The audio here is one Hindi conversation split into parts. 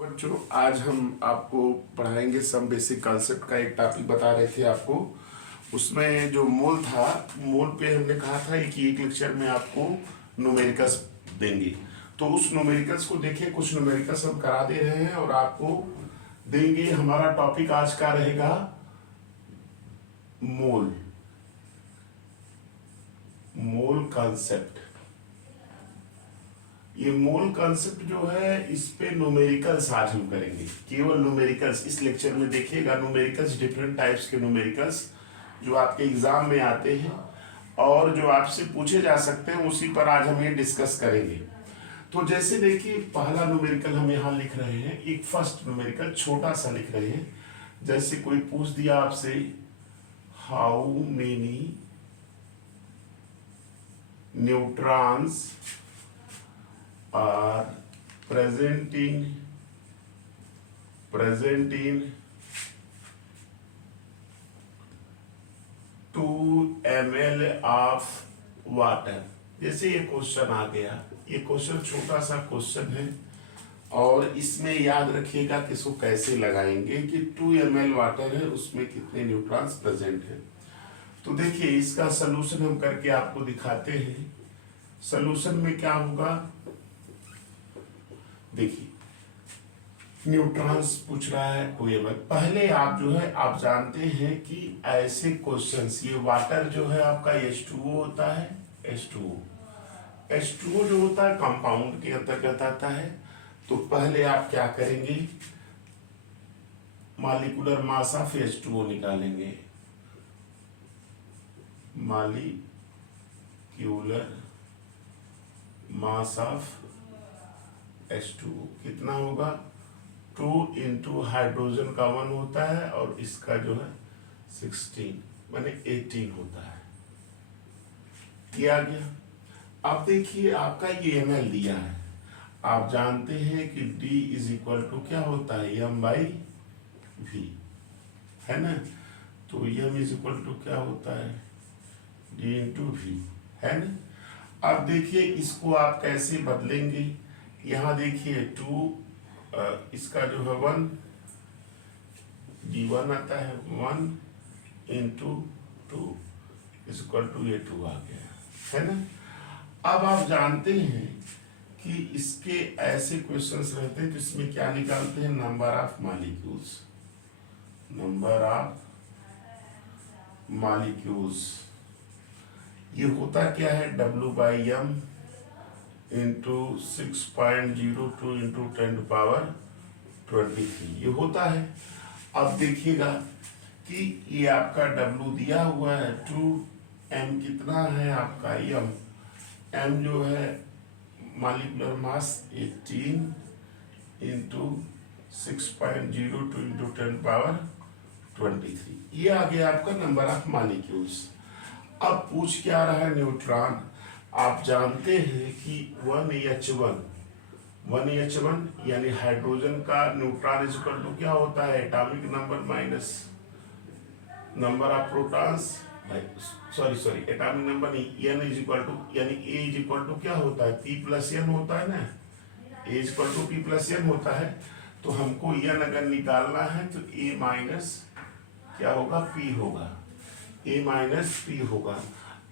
बच्चों, आज हम आपको पढ़ाएंगे सम बेसिक कॉन्सेप्ट का एक टॉपिक बता रहे थे आपको। उसमें जो मोल था, मोल पे हमने कहा था कि एक लेक्चर में आपको न्यूमेरिकल्स देंगे। तो उस न्यूमेरिकल्स को देखिए, कुछ न्यूमेरिकल्स हम करा दे रहे हैं और आपको देंगे। हमारा टॉपिक आज का रहेगा मोल, मोल कॉन्सेप्ट। ये मोल कॉन्सेप्ट जो है, इस पे न्यूमेरिकल्स आज हम करेंगे, केवल न्यूमेरिकल्स। इस लेक्चर में देखिएगा न्यूमेरिकल्स, डिफरेंट टाइप्स के न्यूमेरिकल्स जो आपके एग्जाम में आते हैं और जो आपसे पूछे जा सकते हैं, उसी पर आज हम ये डिस्कस करेंगे। तो जैसे देखिए, पहला न्यूमेरिकल हम यहाँ लिख रहे हैं, एक फर्स्ट न्यूमेरिकल छोटा सा लिख रहे हैं। जैसे कोई पूछ दिया आपसे, how many neutrons are present in 2 ml of water। जैसे ये क्वेश्चन आ गया, ये क्वेश्चन छोटा सा क्वेश्चन है और इसमें याद रखिएगा कि इसको कैसे लगाएंगे कि 2 ml वाटर है, उसमें कितने न्यूट्रॉन्स प्रेजेंट है। तो देखिए, इसका सलूशन हम करके आपको दिखाते हैं। सलूशन में क्या होगा, देखिए न्यूट्रॉन्स पूछ रहा है 2 ml। पहले आप जो है, आप जानते हैं कि ऐसे क्वेश्चंस, ये वाटर जो है आपका H2O होता है। H2O जो होता है कंपाउंड के अंतर्गत आता है। तो पहले आप क्या करेंगे, मॉलिक्यूलर मास ऑफ H2O निकालेंगे। मॉलिक्यूलर मास ऑफ H2O कितना होगा, 2 इंटू हाइड्रोजन का 1 होता है और इसका जो है 16 माने 18 होता है। ये आ गया। अब देखिए, आपका ये ml दिया है। आप जानते हैं कि D इज इक्वल टू क्या होता है, m/v, है ना। तो m इज इक्वल टू क्या होता है, D इंटू v, है ना। अब देखिए, इसको आप कैसे बदलेंगे। यहाँ देखिए 2, इसका जो है 1, D1 आता है 1 इंटू 2 इज इक्वल टू ये 2 आ गया, है ना। अब आप जानते हैं कि इसके ऐसे क्वेश्चंस रहते हैं, तो इसमें क्या निकालते हैं, number of molecules. Number of molecules ये होता क्या है, W/m इंटू 6.02 इंटू 10⁻23 ये होता है। अब देखिएगा कि ये आपका W दिया हुआ है 2m, कितना है आपका m जो है मॉलिक्यूलर मास 18 इंटू 6.02 इंटू 10⁻23, ये आ गया आपका नंबर ऑफ मॉलिक्यूल्स। अब पूछ क्या रहा है, न्यूट्रॉन। आप जानते हैं कि 1H1 यानी हाइड्रोजन का न्यूट्रॉन इज इक्वल टू क्या होता है, atomic number minus number of protons, sorry atomic number नहीं, n इज इक्वल टू, यानी A इज इक्वल टू क्या होता है, P+n होता है ना। A is equal to P+n होता है। तो हमको n अगर निकालना है तो A माइनस क्या होगा, P होगा, A माइनस P होगा।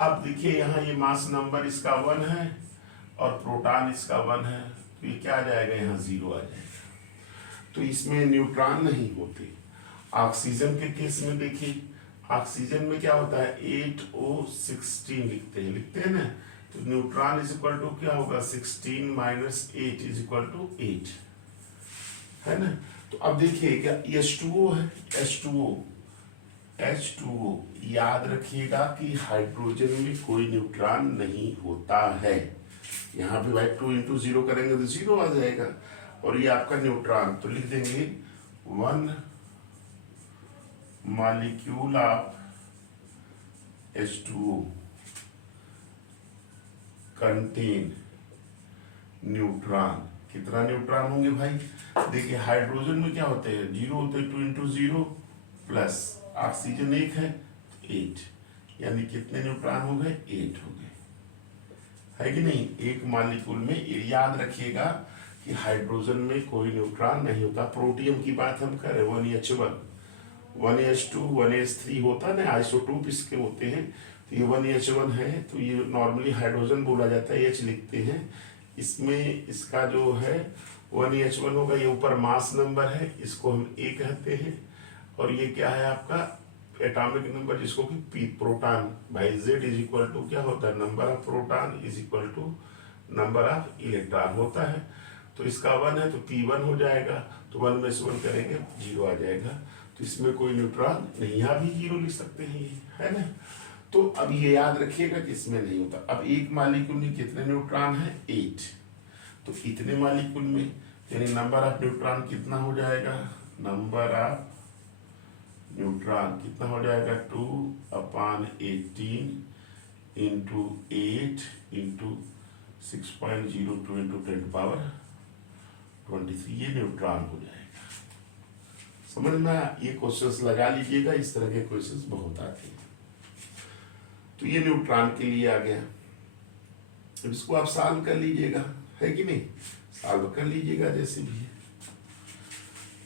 अब देखिए, यहाँ ये मास नंबर इसका 1 है और प्रोटॉन इसका 1 है, तो ये क्या आ जाएगा, यहाँ 0 आ जाएगा। तो इसमें न्यूट्रॉन नहीं होते। ऑक्सीजन के केस में देखिए, ऑक्सीजन में क्या होता है, 8O16 लिखते हैं ना। तो न्यूट्रॉन इज इक्वल टू क्या होगा, 16 माइनस 8 इज इक्वल टू 8, है ना। तो अब देखिए, क्या H2O है, H2O याद रखिएगा कि हाइड्रोजन में कोई न्यूट्रॉन नहीं होता है। यहाँ पे भाई 2 इंटू 0 करेंगे तो 0 आ जाएगा, और ये आपका न्यूट्रॉन, तो लिख देंगे 1 molecule of H2O contain neutron. कितना न्यूट्रॉन होंगे भाई, देखिए हाइड्रोजन में क्या होते हैं, 0 होते हैं, 2 इंटू 0 प्लस ऑक्सीजन 1 है 8, यानी कितने न्यूट्रॉन हो गए, 8 हो गए, है कि नहीं। एक मॉलिक्यूल में याद रखिएगा कि कि हाइड्रोजन में कोई न्यूट्रॉन नहीं होता। प्रोटियम की बात हम कर रहे हैं, 1H1 1H2 1H3 होता है ना, आइसोटोप इसके होते हैं। तो ये 1H1 है, तो ये नॉर्मली हाइड्रोजन बोला जाता है, H लिखते हैं। इसमें इसका जो है 1H1 होगा, ये ऊपर मास नंबर है, इसको हम A कहते हैं। और ये क्या है आपका एटॉमिक नंबर, जिसको कि पी प्रोटॉन भाई Z इज इक्वल टू क्या होता है, number of proton is equal to number of electron होता है। तो इसका 1 है तो P1 हो जाएगा, तो 1 में से 1 करेंगे 0 आ जाएगा। तो इसमें कोई न्यूट्रॉन नहीं, यहाँ भी 0 लिख सकते हैं ये, है ना। तो अब ये याद रखिएगा कि इसमें नहीं होता। अब एक मालिक्यूल में कितने न्यूट्रॉन है, 8। तो इतने मालिक्यूल में यानी नंबर ऑफ न्यूट्रॉन कितना हो जाएगा, नंबर ऑफ न्यूट्रॉन कितना हो जाएगा, 2/18 इंटू 8 इंटू 6.02 इंटू 10⁻23 ये न्यूट्रॉन हो जाएगा। समझ में ये क्वेश्चंस लगा लीजिएगा, इस तरह के क्वेश्चंस बहुत आते हैं। तो ये न्यूट्रॉन के लिए आ गया। अब इसको आप सॉल्व कर लीजिएगा, है कि नहीं, सॉल्व कर लीजिएगा जैसे भी है।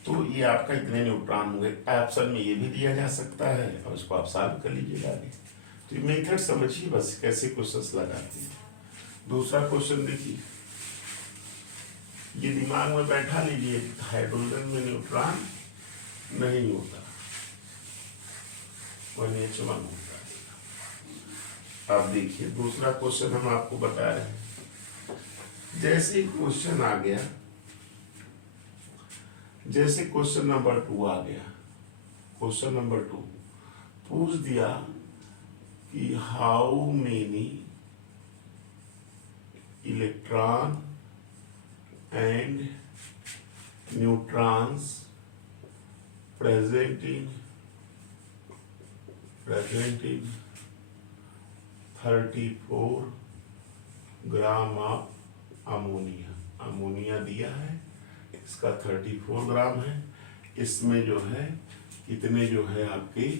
तो ये आपका इतने न्यूट्रॉन होंगे। ऑप्शन में ये भी दिया जा सकता है और इसको आप सॉल्व कर लीजिएगा आगे। तो ये मेथड समझिए बस, कैसे क्वेश्चंस लगाते हैं। दूसरा क्वेश्चन देखिए, ये दिमाग में बैठा लीजिए, हाइड्रोजन में न्यूट्रॉन नहीं होता, 1H1 होता है। अब देखिए दूसरा क्वेश्चन हम आपको बता रहे हैं। जैसे क्वेश्चन आ गया, जैसे क्वेश्चन नंबर 2 आ गया, क्वेश्चन नंबर 2 पूछ दिया कि how many electron and neutrons present in 34 gram of ammonia. Ammonia दिया है, इसका 34 ग्राम है। इसमें जो है कितने जो है आपके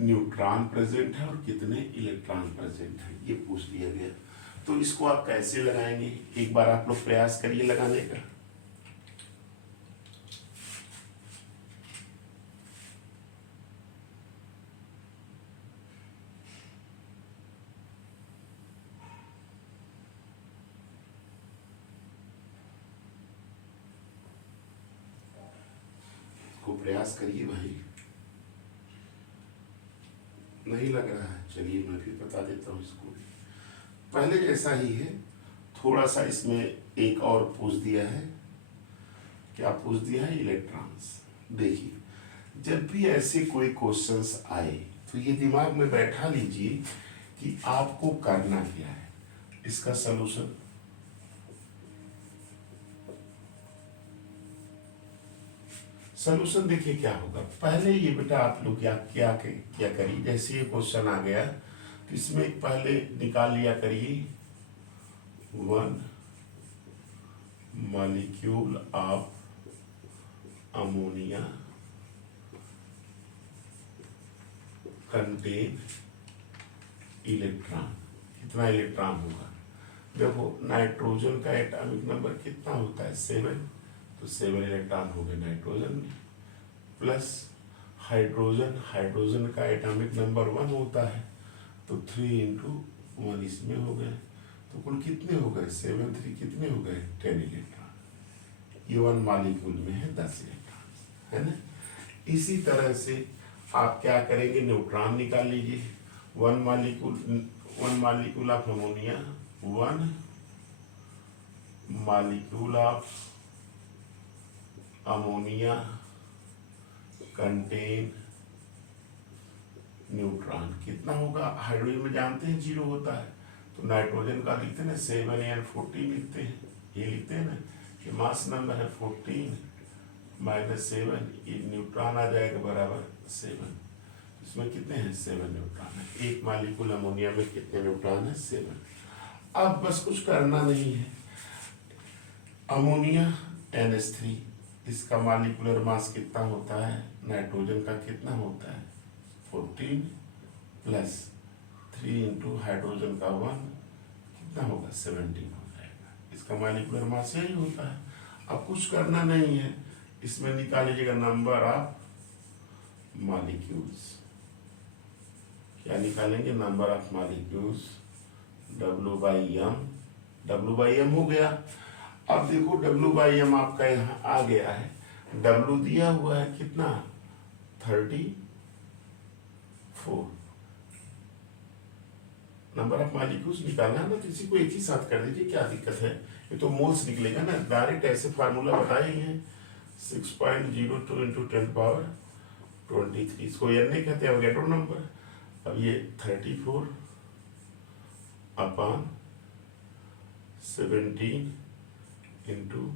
न्यूट्रॉन प्रेजेंट है और कितने इलेक्ट्रॉन प्रेजेंट है, ये पूछ दिया गया। तो इसको आप कैसे लगाएंगे, एक बार आप लोग प्रयास करिए लगाने का। प्रयास करिए भाई, नहीं लग रहा है, चलिए मैं भी बता देता हूँ इसको। पहले जैसा ही है, थोड़ा सा इसमें एक और पूछ दिया है। क्या पूछ दिया है, इलेक्ट्रॉन्स। देखिए जब भी ऐसे कोई क्वेश्चंस आए तो ये दिमाग में बैठा लीजिए कि आपको करना क्या है, इसका सलूशन। सलूशन देखिए क्या होगा। पहले ये बेटा आप लोग क्या करिए, जैसे ये क्वेश्चन आ गया तो इसमें पहले निकाल लिया करिए 1 molecule of ammonia contain electron. कितना इलेक्ट्रॉन होगा, देखो नाइट्रोजन का एटॉमिक नंबर कितना होता है, 7। तो 7 इलेक्ट्रॉन हो गए नाइट्रोजन में, प्लस हाइड्रोजन का एटॉमिक नंबर 1 होता है, तो 3 इंटू 1 इसमें हो गए। तो कुल कितने हो गए, 7 3 कितने हो गए, 10 इलेक्ट्रॉन। ये 1 मॉलिक्यूल में है 10 इलेक्ट्रॉन, है ना। इसी तरह से आप क्या करेंगे, न्यूट्रॉन निकाल लीजिए। 1 molecule of ammonia, 1 molecule of ammonia contain neutron. कितना होगा, हाइड्रोजन में जानते हैं 0 होता है, तो नाइट्रोजन का लिखते हैं ना 7 and 14 लिखते हैं, ये लिखते हैं ना कि मास नंबर है 14 - 7, ये न्यूट्रॉन आ जाएगा बराबर 7। इसमें कितने हैं, 7 न्यूट्रॉन है। एक मॉलिक्यूल अमोनिया में कितने न्यूट्रॉन है, 7। अब बस कुछ करना नहीं है। अमोनिया NH3, इसका मॉलिक्यूलर मास कितना होता है, नाइट्रोजन का कितना होता है 14 + 3 इंटू हाइड्रोजन का 1 कितना होगा, 17 हो जाएगा। इसका मॉलिक्यूलर मास यही होता है। अब कुछ करना नहीं है, इसमें निकालिएगा नंबर ऑफ मॉलिक्यूल्स। क्या निकालेंगे? नंबर ऑफ मॉलिक्यूल्स, W/m हो गया। अब देखो W/m आपका यहाँ आ गया है, W दिया हुआ है कितना? 34। नंबर ऑफ मॉलिक्यूल्स निकालना है ना, तो इसी को एक ही साथ कर दीजिए, क्या दिक्कत है? ये तो मोल्स निकलेगा ना, डायरेक्ट ऐसे फार्मूला बताए ही हैं। 6.02 इंटू 10⁻23, इसको n नहीं कहते, अवोगाड्रो नंबर। अब ये 34 अपॉन 17 इंटू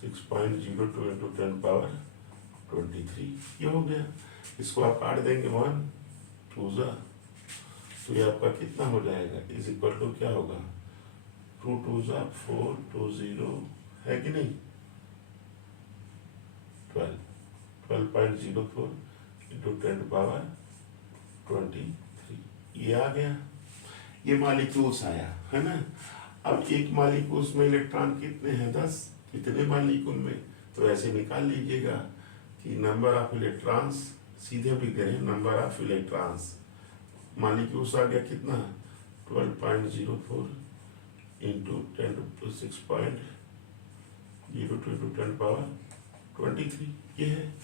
6.02 इंटू 10⁻23, ये हो गया। इसको आप काट देंगे 1 2 जा, तो ये आपका कितना हो जाएगा? इज इक्वल टू क्या होगा? 2 2 जा 4 2 0 है कि नहीं? 12.04 इंटू 10⁻23, ये आ गया। ये मॉलिक्यूल्स आया है ना। अब एक मॉलिक्यूल्स में इलेक्ट्रॉन कितने हैं? 10। कितने मॉलिक्यूल में? तो ऐसे निकाल लीजिएगा कि नंबर ऑफ इलेक्ट्रॉन्स, सीधे भी करें, नंबर ऑफ इलेक्ट्रॉन्स मॉलिक्यूल्स आ गया कितना? 12.04 इंटू 10⁻23, ये है।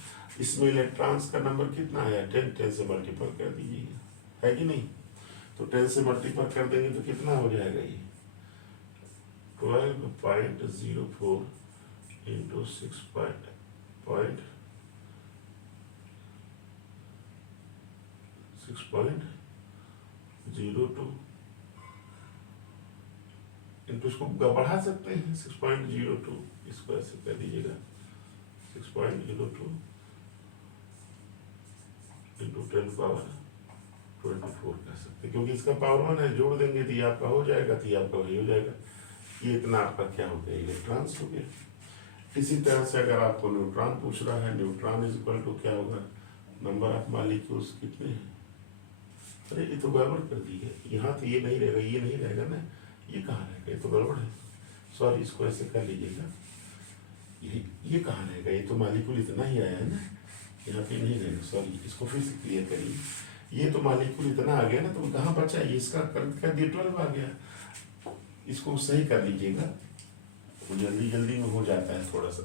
इसमें इलेक्ट्रॉन्स का नंबर कितना आया? 10 से मल्टीपल कर दीजिएगा, है कि नहीं? तो 10 से मल्टीपल कर देंगे तो कितना हो जाएगा? ये 12.04 इंटू 6.02 इंटू, इसको बढ़ा सकते हैं 6.02, इसको ऐसे कर दीजिएगा 6.02 इंटू 10⁻24 कर सकते हैं, क्योंकि इसका पावर 1 है, जोड़ देंगे तो ये आपका हो जाएगा, तो ये आपका वही हो जाएगा। ये इतना आपका क्या हो गया? इलेक्ट्रॉन्स हो गया। इसी तरह से अगर आपको न्यूट्रॉन पूछ रहा है, न्यूट्रॉन इज इक्वल टू क्या होगा? नंबर ऑफ मॉलिक्यूल्स कितने हैं? अरे ये तो गड़बड़ कर दी है, यहाँ तो ये नहीं रहेगा, ये नहीं रहेगा ना, ये कहाँ रहेगा? ये तो गड़बड़ है, सॉरी, इसको ऐसे कर लीजिएगा। ये कहाँ रहेगा? ये तो मॉलिक्यूल इतना ही आया है ना, यहाँ पे नहीं रहेगा, सॉरी, इसको फिर से क्लियर करिए। ये तो मॉलिक्यूल इतना आ गया ना, तो कहाँ बचा? ये इसका कर दिया 12 आ गया। इसको सही कर लीजिएगा, वो जल्दी जल्दी में हो जाता है थोड़ा सा,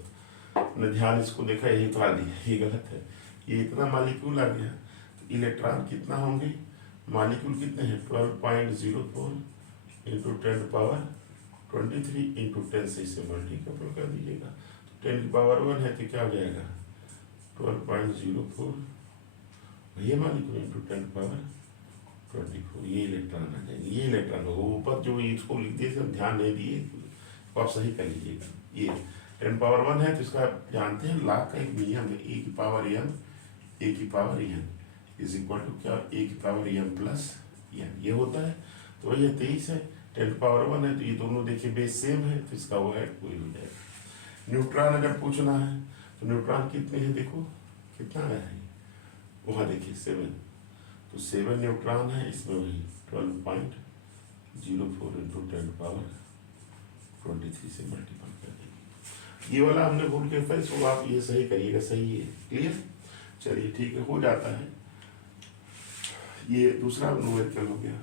न ध्यान इसको देखा, यही तो आ दिया, ये गलत है। ये इतना मॉलिक्यूल आ गया, तो इलेक्ट्रॉन कितना होंगे? मॉलिक्यूल कितने हैं? 12.04 इंटू 10⁻23 इंटू 10 से इसे मल्टीपल कर दीजिएगा, तो 10⁻1 है तो क्या हो जाएगा? 12.04, ये मॉलिक्यूल इंटू 10⁻24, ये इलेक्ट्रॉन आ जाएंगे। ये इलेक्ट्रॉन होगा, ऊपर जो इसको लिख दिए हम ध्यान नहीं दिए, तो आप सही कर लीजिएगा। ये 10⁻1 है, तो इसका आप जानते हैं लॉ का एक नियम है, e⁻n इज इक्वल टू क्या? e⁻n प्लस n, ये होता है। तो वही है 23 है, 10⁻1 है, तो ये दोनों देखिए बेस सेम है, तो इसका वो ऐड कोई हो जाएगा। न्यूट्रॉन अगर पूछना है तो न्यूट्रॉन कितने हैं? देखो कितना आया है, वहाँ देखिए 7, तो 7 न्यूट्रॉन है, इसमें वही 12.04 इंटू 10⁻23 से मल्टीपल कर देंगे। ये वाला हमने भूल के था, इसको आप ये सही करिएगा, सही है, क्लियर? चलिए ठीक है, हो जाता है। ये दूसरा न्यूमेरिकल हो गया।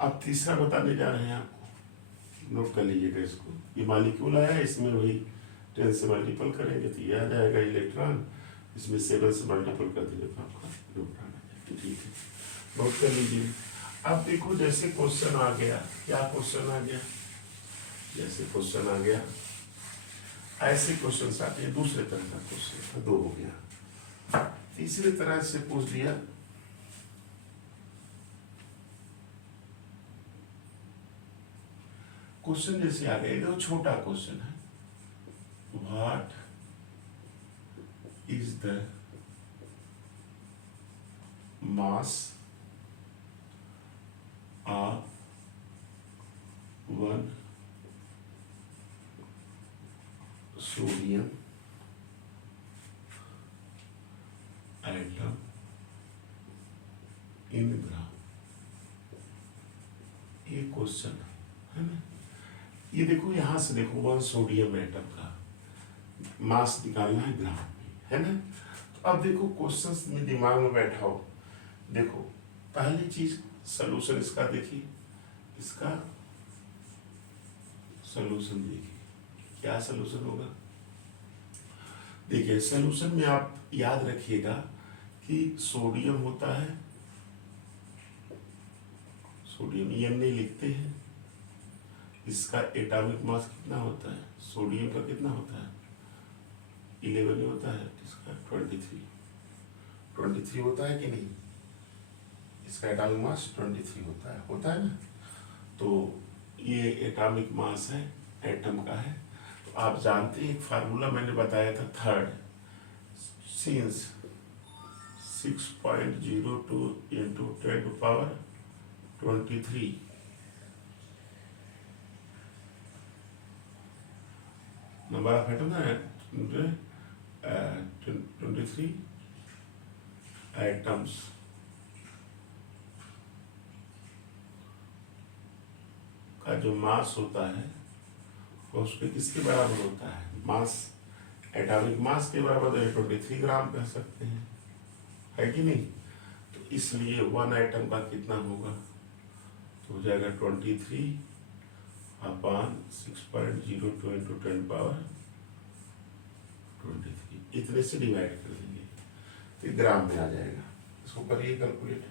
अब तीसरा बताने जा रहे हैं आपको, नोट कर लीजिएगा इसको। ये मॉलिक्यूल आया, इसमें वही 10 से मल्टीपल करेंगे तो ये आ जाएगा इलेक्ट्रॉन, इसमें 7 से मल्टीपल कर देंगे तो आपका न्यूट्रॉन आ जाएगा। ठीक है, नोट कर लीजिए। अब देखो जैसे क्वेश्चन आ गया, क्या क्वेश्चन आ गया? जैसे क्वेश्चन आ गया, ऐसे क्वेश्चन आते हैं। दूसरे तरह का क्वेश्चन 2 हो गया। तीसरे तरह से पूछ दिया, क्वेश्चन जैसे आ गया, तो छोटा क्वेश्चन है, what is the mass of 1 sodium atom in gram? ये क्वेश्चन है ना। ये देखो यहाँ से देखो 1 सोडियम एटम का मास निकालना है ग्राम में, है ना। तो अब देखो क्वेश्चंस में दिमाग में बैठाओ। देखो पहली चीज सॉल्यूशन इसका देखिए, इसका सॉल्यूशन देखिए, क्या सॉल्यूशन होगा। देखिए सॉल्यूशन में आप याद रखिएगा कि सोडियम होता है, सोडियम ये नहीं लिखते हैं, इसका एटॉमिक मास कितना होता है, सोडियम का कितना होता है 11 होता है, इसका 23 होता है कि नहीं, इसका एटॉमिक मास 23 होता है ना। तो ये एटॉमिक मास है, एटम का है। तो आप जानते हैं एक फार्मूला मैंने बताया था third, since 6.02 into 10⁻23 number of atom है 23 एटम्स का जो मास होता है वो उसके किसके बराबर होता है, मास एटॉमिक मास के बराबर है, 23 ग्राम कह सकते हैं, है कि नहीं। तो इसलिए 1 एटम का कितना होगा, तो हो जाएगा 23 अपॉन 6.02 इंटू 10⁻23, इतने से डिवाइड कर देंगे तो ग्राम में आ जाएगा। इसको करिए कैलकुलेट,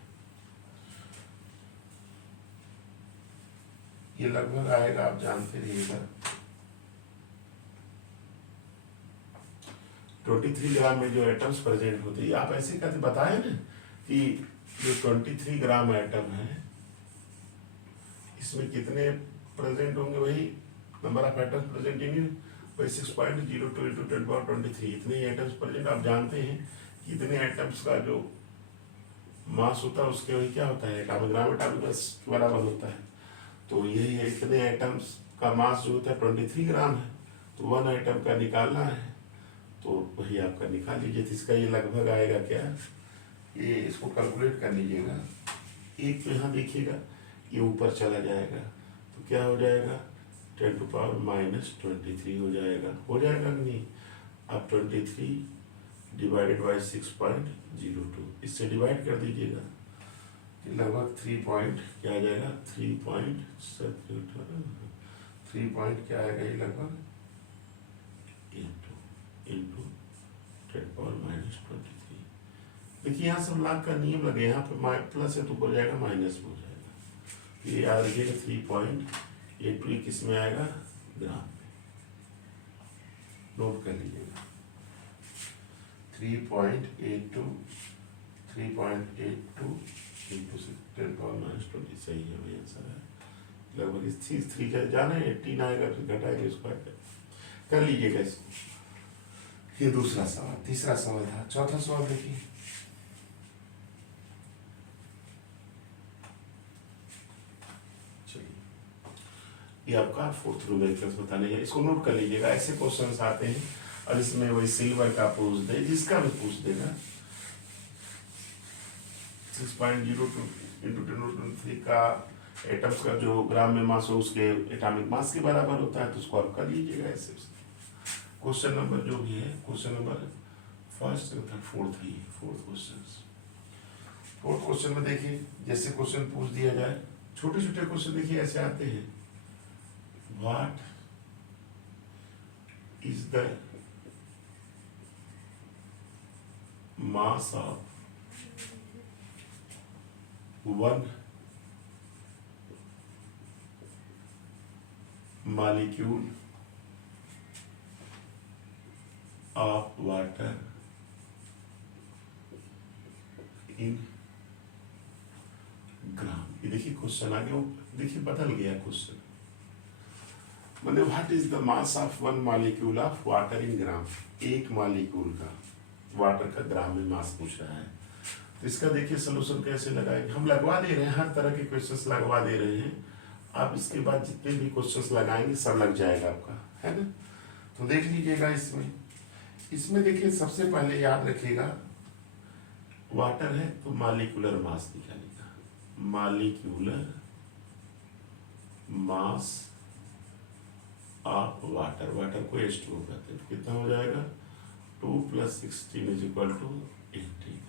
ये लगभग आएगा, आप जानते रहिएगा 23 ग्राम में जो एटम्स प्रेजेंट होते हैं। आप ऐसे कहते बताए ना कि जो 23 ग्राम एटम है इसमें कितने प्रेजेंट होंगे, वही नंबर ऑफ एटम्स प्रेजेंट इन वही 6.02 इंटू 10⁻23, इतने एटम्स प्रेजेंट। आप जानते हैं कि इतने एटम्स का जो मास होता है उसके वही क्या होता है, एटॉमिक ग्राम एटॉमिक मास के बराबर होता है। तो यही है, इतने एटम्स का मास जो होता है 23 ग्राम है, तो 1 एटम का निकालना है, तो वही आपका निकाल लीजिए। तो इसका ये लगभग आएगा क्या, ये इसको कैलकुलेट कर लीजिएगा। एक तो यहाँ देखिएगा ये ऊपर चला जाएगा, तो क्या हो जाएगा 10⁻⁻23 हो जाएगा कि नहीं। अब 23 डिवाइडेड बाई 6.02, इससे डिवाइड कर दीजिएगा, लगभग 3 पॉइंट क्या आ जाएगा, 3 पॉइंट क्या आएगा, ये लगभग इंटू 10⁻⁻23। देखिए यहाँ सब लाख का नियम लगे, यहाँ पे प्लस है तो ऊपर जाएगा माइनस हो जाएगा। ये याद रखिएगा 3.82 किस में आएगा, ग्राम में, नोट कर लीजिएगा 3.82 इंटू 10⁻⁻20 सही है, वही आंसर है। लगभग इस 3 का जाना है 18 आएगा, फिर घटाएंगे स्क्वायर कर लीजिएगा इसको। ये दूसरा सवाल, तीसरा सवाल था। चौथा सवाल देखिए, ये आपका फोर्थ न्यूमेरिकल्स बताने है, इसको नोट कर लीजिएगा। ऐसे क्वेश्चंस आते हैं और इसमें वही सिल्वर का पूछ दे, जिसका भी पूछ देगा। 6.02 इंटू 10⁻23 का एटम्स का जो ग्राम में मास हो उसके एटॉमिक मास के बराबर होता है, तो उसको आप कर लीजिएगा ऐसे। क्वेश्चन नंबर जो भी है, क्वेश्चन नंबर फर्स्ट फोर्थ ही, फोर्थ क्वेश्चन में देखिए, जैसे क्वेश्चन पूछ दिया जाए, छोटे छोटे क्वेश्चन देखिए ऐसे आते हैं। What is the mass of 1 molecule of water in gram. ये देखिए क्वेश्चन आगे, देखिए बदल गया क्वेश्चन, मतलब what is the mass of 1 molecule of water in gram, एक मॉलिक्यूल का वाटर का ग्राम में मास पूछ रहा है। तो इसका देखिए सोल्यूशन कैसे लगाएंगे, हम लगवा दे रहे हैं, हर तरह के क्वेश्चंस लगवा दे रहे हैं। आप इसके बाद जितने भी क्वेश्चंस लगाएंगे सब लग जाएगा आपका, है ना। तो देख लीजिएगा इसमें देखिए सबसे पहले याद रखिएगा, वाटर है तो मॉलिक्यूलर मास निकालेगा, molecular mass of water, water को H2O कहते हैं। तो कितना हो जाएगा 2 + 16 = 18।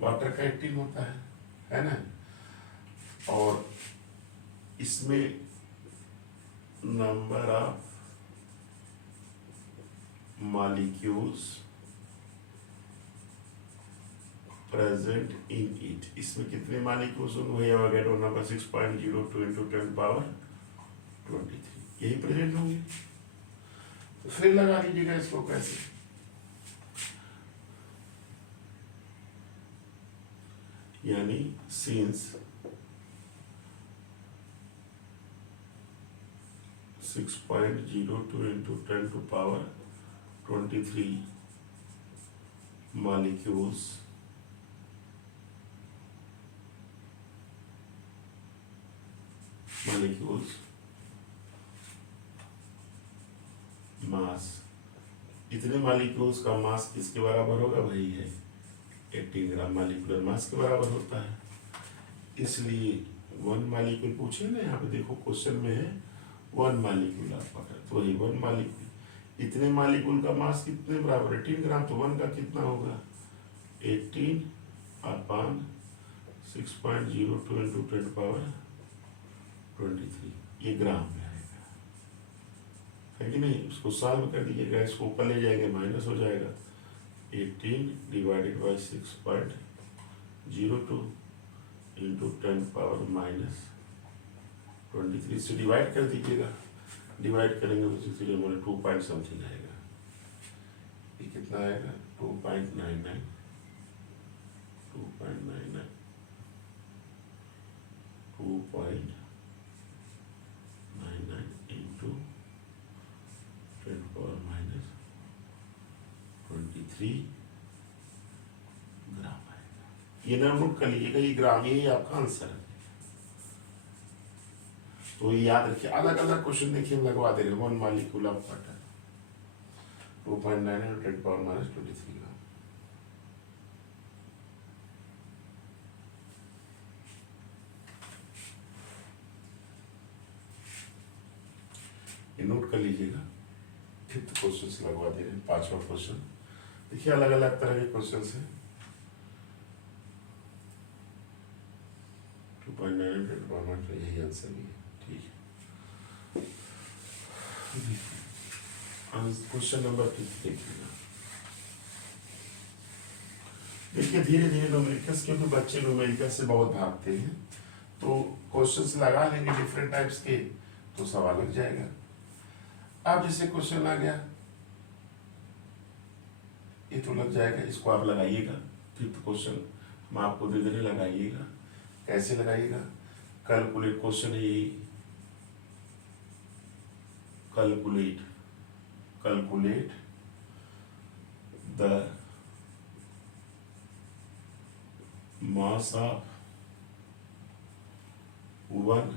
वाटर का 18 होता है ना। और इसमें number of molecules present in it, इसमें कितने मॉलिक्यूल्स होंगे भैया? वगैरह नंबर 6.02 × 10⁻23 यही प्रेजेंट होंगे। तो फिर लगा लीजिएगा इसको कैसे, यानी सिंस 6.02 × 10⁻23 molecules मास, इतने मॉलिक्यूल्स का मास किसके बराबर होगा भाई? है 18 ग्राम मॉलिक्यूलर मास के बराबर होता है। इसलिए 1 मॉलिक्यूल पूछे ना, यहाँ पे देखो क्वेश्चन में है 1 मॉलिक्यूल ऑफ वाटर, तो वही 1 मॉलिक्यूल, इतने मॉलिक्यूल का मास कितने बराबर है? 18 ग्राम। तो 1 का कितना होगा? 18/6.02 × 10⁻23 ये ग्राम में आएगा, है कि नहीं? उसको सॉल्व कर दीजिएगा, इसको ऊपर ले जाएंगे माइनस हो जाएगा। 18 / 6.02 × 10⁻23 से डिवाइड कर दीजिएगा। डिवाइड करेंगे तो 2 पॉइंट समथिंग आएगा। ये कितना आएगा? 2.99 × 10⁻23 ग्राम आएगा। ये ना नोट कर लीजिएगा, ये ग्राम, ये आपका आंसर है। तो ये याद रखिए, अलग अलग क्वेश्चन देखिए हम लगवा दे रहे हैं। 1 मॉलिक्यूल ऑफ वाटर 2.99 × 10⁻23 ग्राम। ये नोट कर लीजिएगा। 5th क्वेश्चन से लगवा दे रहे हैं। 5वां क्वेश्चन देखिए, अलग अलग तरह के क्वेश्चन है। 2.99 × 10⁻23 यही आंसर भी है। ठीक है, क्वेश्चन नंबर 2 देखिएगा। देखिए धीरे धीरे न्यूमेरिकल्स, क्योंकि बच्चे न्यूमेरिकल्स से बहुत भागते हैं, तो क्वेश्चंस लगा लेंगे डिफरेंट टाइप्स के, तो सवाल लग जाएगा। अब जैसे क्वेश्चन आ गया, ये तो लग जाएगा, इसको आप लगाइएगा। 5th क्वेश्चन हम आपको दे दे रहे, लगाइएगा। कैसे लगाइएगा? कैलकुलेट क्वेश्चन है ये, calculate the mass of 1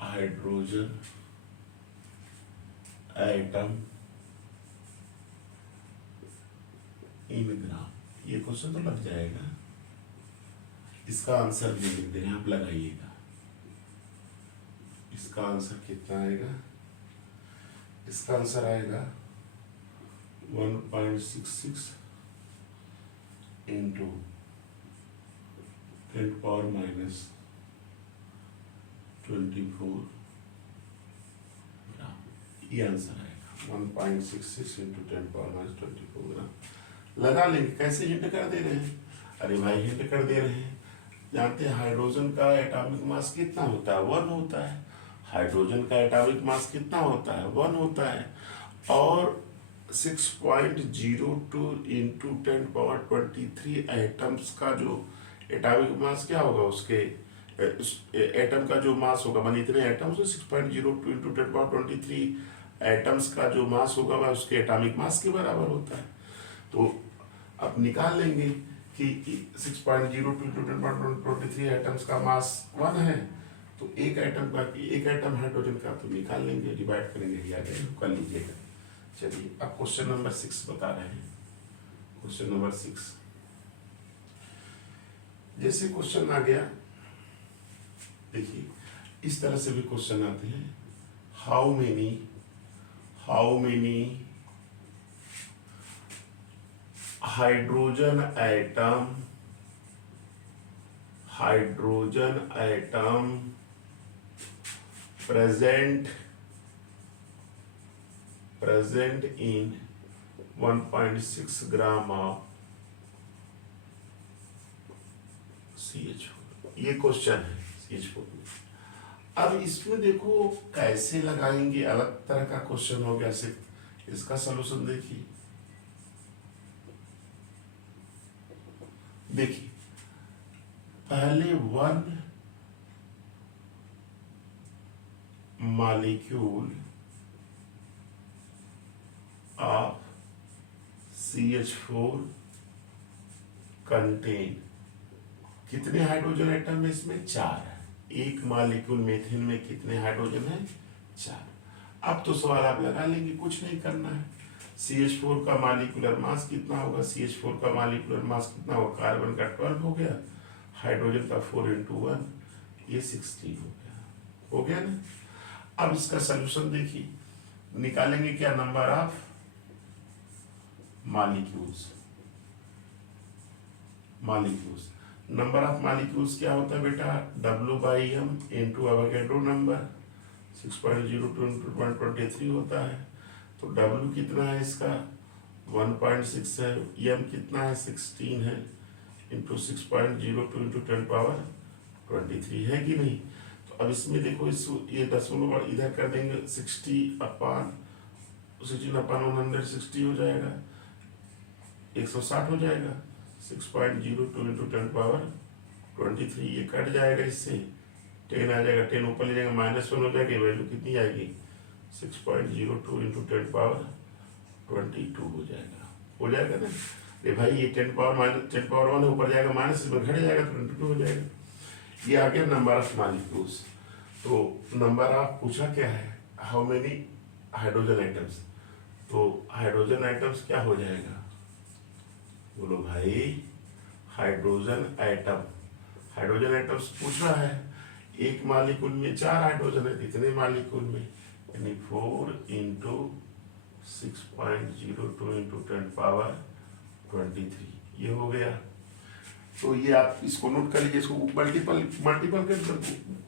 hydrogen atom in gram. ये क्वेश्चन तो लग जाएगा। इसका आंसर भी लिख दे रहे हैं, आप लगाइएगा। इसका आंसर कितना आएगा? इसका आंसर आएगा 1.66 × 10⁻24 ग्राम। ये आंसर आएगा 1.66 × 10⁻24 ग्राम। लगा लेंगे। कैसे हिंट कर दे रहे हैं? अरे भाई हिंट कर दे रहे हैं, जानते हैं हाइड्रोजन का एटॉमिक मास कितना होता है? 1 होता है। हाइड्रोजन का एटॉमिक मास कितना होता है? 1 होता है। और 6.02 × 10⁻23 एटम्स का जो एटॉमिक मास क्या होगा? उसके एटम का जो मास होगा, मान इतने एटम्स, 6.02 × 10⁻23 एटम्स का जो मास होगा वह उसके एटॉमिक मास के बराबर होता है। तो आप निकाल लेंगे कि 6.02 × 10⁻23 एटम्स का मास 1 है, तो एक एटम हाइड्रोजन का तो निकाल लेंगे, डिवाइड करेंगे, याद कर लीजिएगा। चलिए अब क्वेश्चन नंबर 6 बता रहे हैं। क्वेश्चन नंबर 6, जैसे क्वेश्चन आ गया देखिए इस तरह से भी क्वेश्चन आते हैं, how many hydrogen atom present in 1.6 gram of CH4। ये क्वेश्चन है CH4 में। अब इसमें देखो कैसे लगाएंगे, अलग तरह का क्वेश्चन हो गया सिर्फ। इसका सलूशन देखिए पहले 1 मॉलिक्यूल ऑफ CH4 कंटेन, कितने हाइड्रोजन एटम है इसमें? 4 है। एक मॉलिक्यूल मेथिन में कितने हाइड्रोजन है? 4। अब तो सवाल आप लगा लेंगे, कुछ नहीं करना है। CH4 का मॉलिक्यूलर मास कितना होगा? CH4 का मॉलिक्यूलर मास कितना होगा? कार्बन का 12 हो गया, हाइड्रोजन का 4 × 1, ये 16 हो गया ना। अब इसका सलूशन देखिए, निकालेंगे क्या? Number of molecules. Number of molecules क्या होता है बेटा? W/m इंटू एवोगैड्रो नंबर, 6.02 × 123 होता है। तो W कितना है इसका? 1.6 है। m कितना है? 16 है, इंटू 6.02 × 10⁻23 है कि नहीं? तो अब इसमें देखो, इस ये दशमलव इधर कर देंगे, 16/160 हो जाएगा, 160 हो जाएगा। 6.02 × 10⁻23 ये कट जाएगा, इससे 10 आ जाएगा, 10 ऊपर ले जाएगा, -1 हो जाएगा। वैल्यू कितनी आएगी? 6.02 × 10⁻22 हो जाएगा ना। अरे भाई ये 10⁻1 ऊपर जाएगा, माइनस में घट जाएगा, 22 हो जाएगा। ये आ गया नंबर ऑफ मॉलिक्यूल्स। तो नंबर ऑफ पूछा क्या है? How many hydrogen atoms. तो हाइड्रोजन एटम्स क्या हो जाएगा? बोलो भाई, हाइड्रोजन एटम्स पूछ रहा है। एक मॉलिक्यूल में 4 हाइड्रोजन है, इतने मॉलिक्यूल में, यानी 4 × 6.02 × 10⁻23 ये हो गया। तो ये आप इसको नोट कर लीजिए, इसको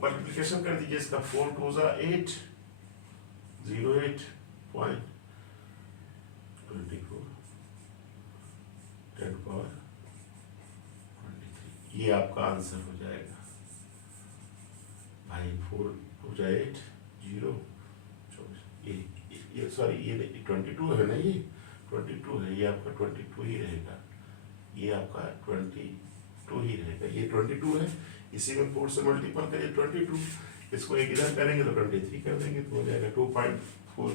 मल्टीप्लिकेशन कर दीजिए इसका। 4 × 2 = 8, 08.24 10⁻23 ये आपका आंसर हो जाएगा भाई। 4 × 2 = 8, 0, 24, ये सॉरी, ये 22 है ना, ये 22 है, ये आपका 22 ही रहेगा, ये आपका 22 ही रहेगा, ये 22 है। इसी में 4 से मल्टीपल करिए 22, इसको एक इधर करेंगे तो 23 कर देंगे तो हो जाएगा 2.4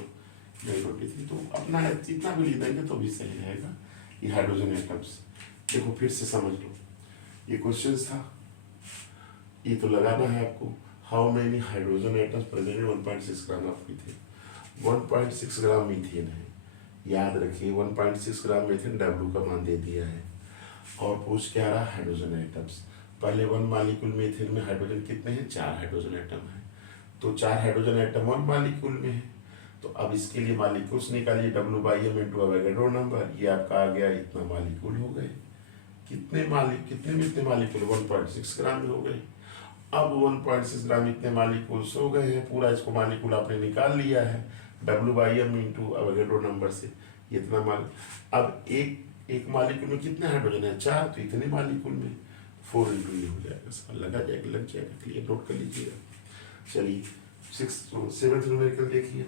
नहीं 23। तो अपना इतना भी लिख देंगे तो भी सही रहेगा। ये हाइड्रोजन एटम्स देखो, फिर से समझ लो, ये क्वेश्चन था, ये तो लगाना है आपको। How many hydrogen atoms present 1.6 gram of methane. 1.6 gram methane है, याद रखिए 1.6 ग्राम मीथेन W का मान दे दिया है। और पूछ क्या रहा? Hydrogen atoms. पहले 1 मॉलिक्यूल मीथेन में हाइड्रोजन कितने हैं? 4 हाइड्रोजन एटम है। तो 4 हाइड्रोजन एटम 1 मॉलिक्यूल में है। तो अब इसके लिए मॉलिक्यूल्स निकालिए, W/m इंटू एवोगैड्रो नंबर, ये आपका आ गया, इतना मॉलिक्यूल हो गए। कितने में इतने मॉलिक्यूल? 1.6 ग्राम में हो गए। अब 1.6 ग्राम इतने मॉलिक्यूल्स हो गए हैं, पूरा इसको मॉलिक्यूल आपने निकाल लिया है W/m इंटू एवोगैड्रो नंबर से, इतना अब एक मॉलिक्यूल में कितने हाइड्रोजन है? 4, तो इतने मॉलिक्यूल में 4 × ये हो जाएगा, लग जाएगा। क्लियर, नोट कर लीजिएगा। चलिए 7th न्यूमेरिकल देखिए।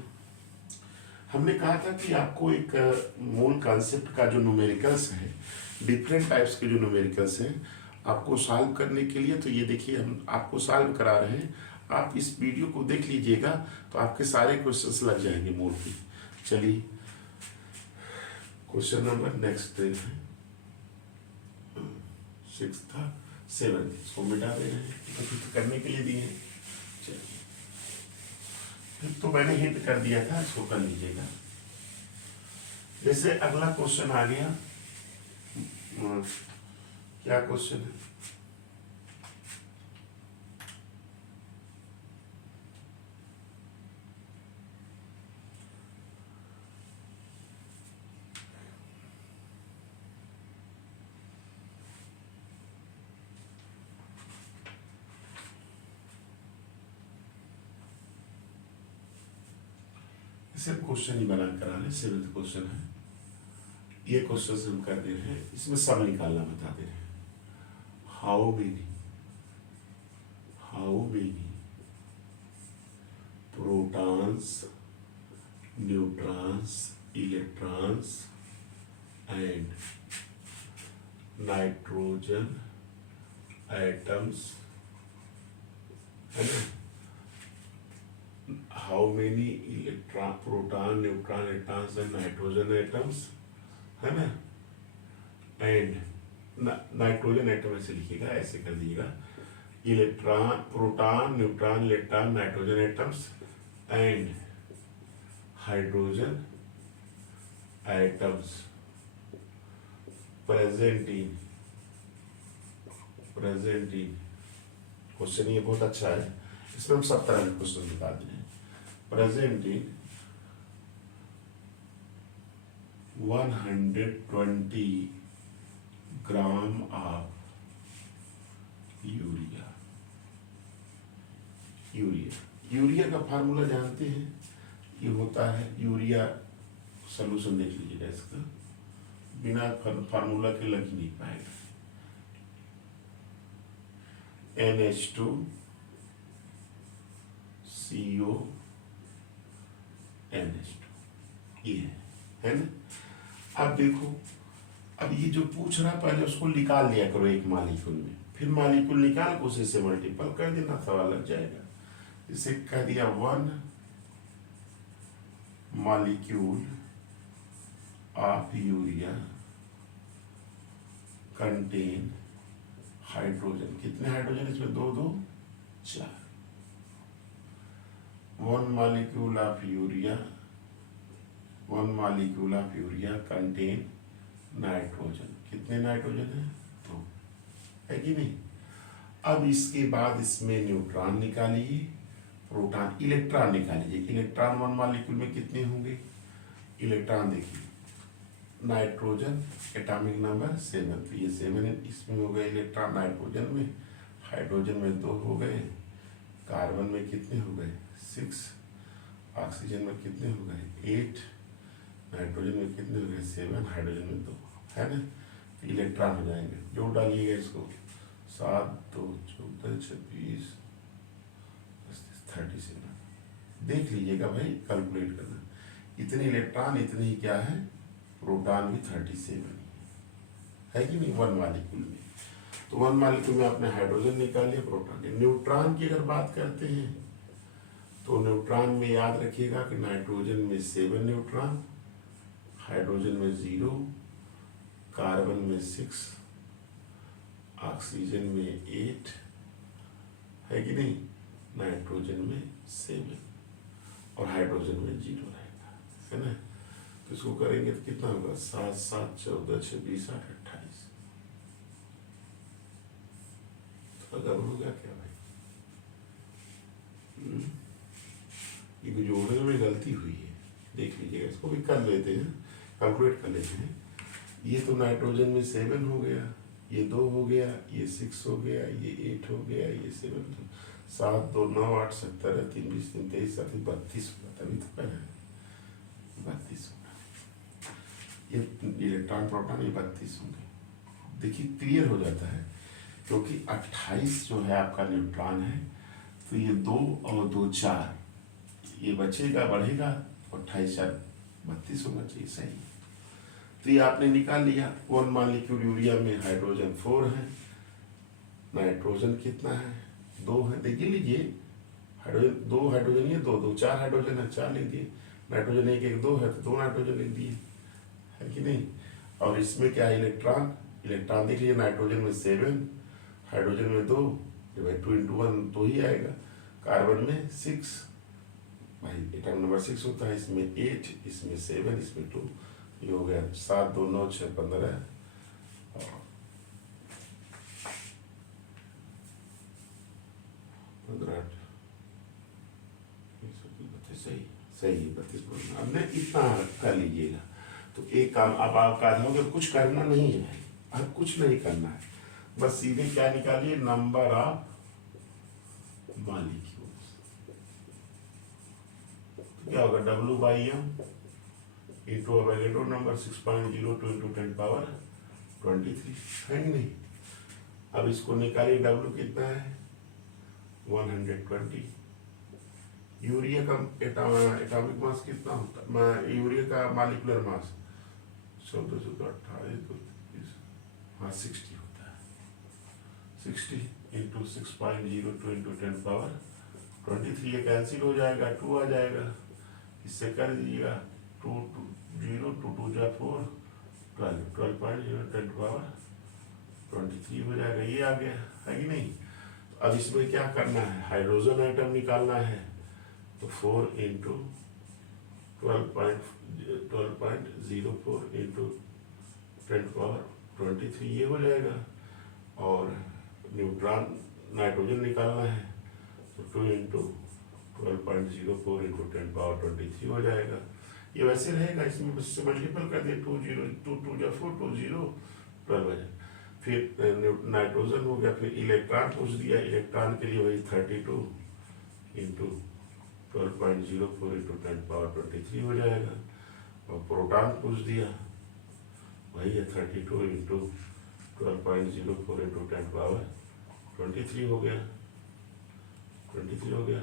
हमने कहा था कि आपको एक मूल कॉन्सेप्ट का जो न्यूमेरिकल्स है, डिफरेंट टाइप्स के जो न्यूमेरिकल्स हैं, आपको सॉल्व करने के लिए, तो ये देखिए हम आपको सॉल्व करा रहे हैं। आप इस वीडियो को देख लीजिएगा तो आपके सारे क्वेश्चंस लग जाएंगे मूल की। चलिए क्वेश्चन नंबर नेक्स्ट है 6 था, 7, इसको मिटा दे रहे हैं, तो करने के लिए दिए हैं। चलिए, तो मैंने हिंट कर दिया था, इसको कर लीजिएगा। जैसे अगला क्वेश्चन आ गया, क्या क्वेश्चन है? सिर्फ क्वेश्चन ही बना करा रहे, 7th क्वेश्चन है ये। क्वेश्चन हम कर दे रहे हैं, इसमें सब निकालना बता दे रहे हैं। How many protons, neutrons, electrons and nitrogen atoms, है ना। How many electron, proton, neutron, electrons and nitrogen atoms, है ना। एंड नाइट्रोजन एटम ऐसे लिखिएगा, ऐसे कर दीजिएगा। Electron, proton, neutron, electron, nitrogen atoms and hydrogen atoms present in question ये बहुत अच्छा है, इसमें हम सब तरह के क्वेश्चन बता दें। Present in 120 gram of urea का फार्मूला जानते हैं, ये होता है यूरिया। सॉल्यूशन देख लीजिएगा इसका, बिना फार्मूला के लग ही नहीं पाएगा। NH2CO NH2 ये है ना। अब देखो, अब ये जो पूछ रहा पहले उसको निकाल लिया करो एक मालिक्यूल में, फिर मालिक्यूल निकाल को उसे से मल्टीपल कर देना, सवाल लग जाएगा। इसे कह दिया 1 molecule of urea contain hydrogen. कितने हाइड्रोजन इसमें? 2 2 4। 1 molecule of urea contain nitrogen. कितने नाइट्रोजन है? 2, है कि नहीं। अब इसके बाद इसमें न्यूट्रॉन निकालिए, प्रोटॉन, इलेक्ट्रॉन निकालिए। इलेक्ट्रॉन 1 मॉलिक्यूल में कितने होंगे? इलेक्ट्रॉन देखिए, नाइट्रोजन एटॉमिक नंबर 7, तो ये 7 इसमें हो गए इलेक्ट्रॉन नाइट्रोजन में, हाइड्रोजन में 2 हो गए, कार्बन में कितने हो गए? 6, ऑक्सीजन में कितने हो गए? 8, नाइट्रोजन में कितने हो गए? 7, हाइड्रोजन में 2, है ना। तो इलेक्ट्रॉन हो जाएंगे, जोड़ डालिएगा इसको, 7 2 14 26 37। देख लीजिएगा भाई, कैलकुलेट करना, इतने इलेक्ट्रॉन इतने ही क्या है, प्रोटॉन भी 37 है कि नहीं 1 मॉलिक्यूल में। तो 1 मॉलिक्यूल में आपने हाइड्रोजन निकाल लिया, प्रोटॉन। न्यूट्रॉन की अगर बात करते हैं तो न्यूट्रॉन में याद रखिएगा कि नाइट्रोजन में 7 न्यूट्रॉन, हाइड्रोजन में 0, कार्बन में 6, ऑक्सीजन में 8, है कि नहीं, नाइट्रोजन में 7 और हाइड्रोजन में 0 रहेगा, है ना। तो इसको करेंगे तो कितना होगा? 7 7 14 26 8 28। तो अगर हो गया क्या भाई? ये जोड़ने में गलती हुई है, देख लीजिएगा, इसको भी कर लेते हैं, कैलकुलेट कर लेते हैं। ये तो नाइट्रोजन में 7 हो गया, ये 2 हो गया, ये 6 हो गया, ये 8 हो गया, ये 7, 7 2 9 8 17 3 20 3 23 7 32 होगा, तभी तो कह रहे हैं 32 होगा। ये इलेक्ट्रॉन प्रोटॉन ये 32 होंगे। देखिए क्लियर हो जाता है, क्योंकि 28 जो है आपका न्यूट्रॉन है, तो ये 2 और 2 4, ये बचेगा बढ़ेगा, 28 4 32 होना चाहिए, सही। तो ये आपने निकाल लिया। 1 मॉलिक्यूल यूरिया में हाइड्रोजन 4 है, नाइट्रोजन कितना है? 2 है। देख लीजिए, हाइड्रोजन 2 हाइड्रोजन, ये 2 2 4 हाइड्रोजन है, 4 लिख दिए। नाइट्रोजन 1 1 2 है, तो 2 नाइट्रोजन लिख दिए, है कि नहीं। और इसमें क्या है? इलेक्ट्रॉन देख लीजिए, नाइट्रोजन में 7, हाइड्रोजन में 2, 2 × 1 2 ही आएगा। कार्बन में 6, भाई एटम नंबर 6 होता है, इसमें 8, इसमें 7, इसमें 2, ये हो गया 7 2 9 6 15 और 15 सही सही 32। अब मैं इतना कर लीजिएगा, तो एक काम अब आप कर लो, कुछ करना नहीं है भाई, अब कुछ नहीं करना है, बस सीधे क्या निकालिए? Number of molecules. क्या होगा W by M into Avogadro number 6.02 into 10⁻23 है कि नहीं। अब इसको निकालिए, W कितना है 120। यूरिया का एटॉमिक मास कितना होता है, यूरिया का मॉलिक्यूलर मास 1428 हाँ 60 होता है। 60 इंटू 6.02 इंटू 10⁻23 ये कैंसिल हो जाएगा, 2 आ जाएगा, इससे कर दीजिएगा 2 0 2 2 जा 4 12.0 10⁻23 हो जाएगा, ये आ गया है कि नहीं। तो अब इसमें क्या करना है, हाइड्रोजन आइटम निकालना है, तो 4 इंटू 12.04 इंटू 10⁻23 ये हो जाएगा। और न्यूट्रॉन नाइट्रोजन निकालना है तो 2 इंटू 12.04 इंटू 10⁻23 हो जाएगा। ये वैसे रहेगा, इसमें बस से मल्टीपल कर दिए, 2 0 2 2 जा 4 2 0 12 हो जाएगा। फिर नाइट्रोजन हो गया, फिर इलेक्ट्रॉन पूछ दिया, इलेक्ट्रॉन के लिए वही 32 इंटू 12.04 इंटू 10⁻23 हो जाएगा। और प्रोटॉन पूछ दिया, वही है 32 इंटू 12.04 इंटू 10⁻23 हो गया, 23 हो गया।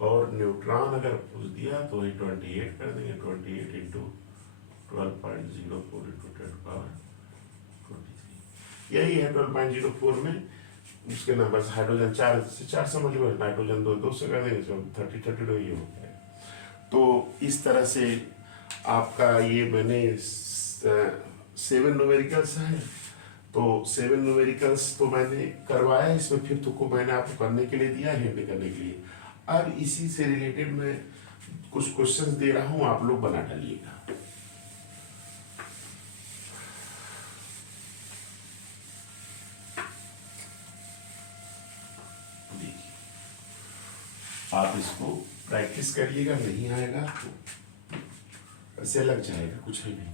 और न्यूट्रॉन अगर पूछ दिया तो वही 28 कर देंगे, 28 इंटू 12.04 इंटू 10⁻23 यही है। 12.04 में उसके नंबर हाइड्रोजन 4 से 4 समझ लो, नाइट्रोजन 2 से कर देंगे, 30 ये हो गया। तो इस तरह से आपका ये मैंने 7 न्यूमेरिकल्स हैं, तो 7 न्यूमेरिकल्स तो मैंने करवाया, इसमें 5th को मैंने आपको करने के लिए दिया है, हिंट करने के लिए। अब इसी से रिलेटेड मैं कुछ क्वेश्चंस दे रहा हूं, आप लोग बना डालिएगा। आप इसको प्रैक्टिस करिएगा, नहीं आएगा तो ऐसे लग जाएगा, कुछ है नहीं।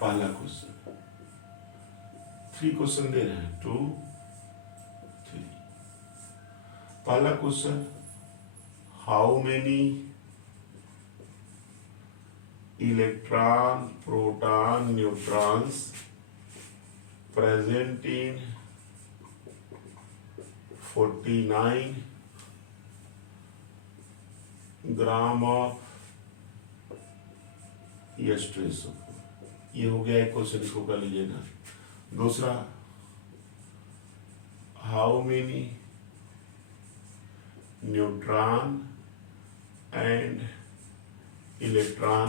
पहला क्वेश्चन 3 क्वेश्चन दे रहे हैं, 2 3। पहला question, how many electron proton neutrons present in 49 gram of H2SO4। ये हो गया एक क्वेश्चन, इसको कर लीजिएगा। दूसरा, how many neutron and electron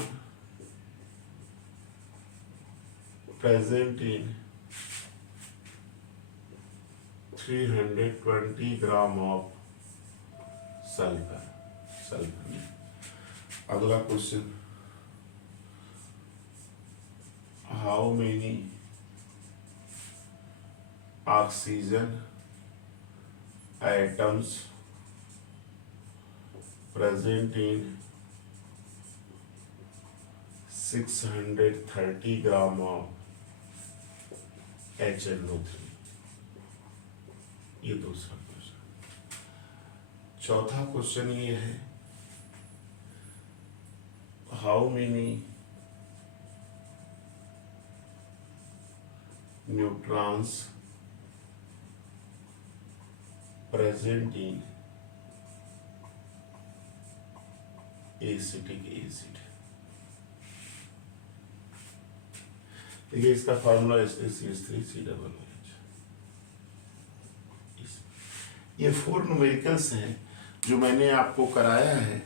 present in 320 gram of sulphur. अगला question, how many oxygen atoms present in 630 gram of HNO3। ये दूसरा क्वेश्चन। चौथा क्वेश्चन ये है, how many neutrons present in acetic acid. देखिए इसका फॉर्मूला CH3COOH। ये 4 न्यूमेरिकल्स हैं जो मैंने आपको कराया है।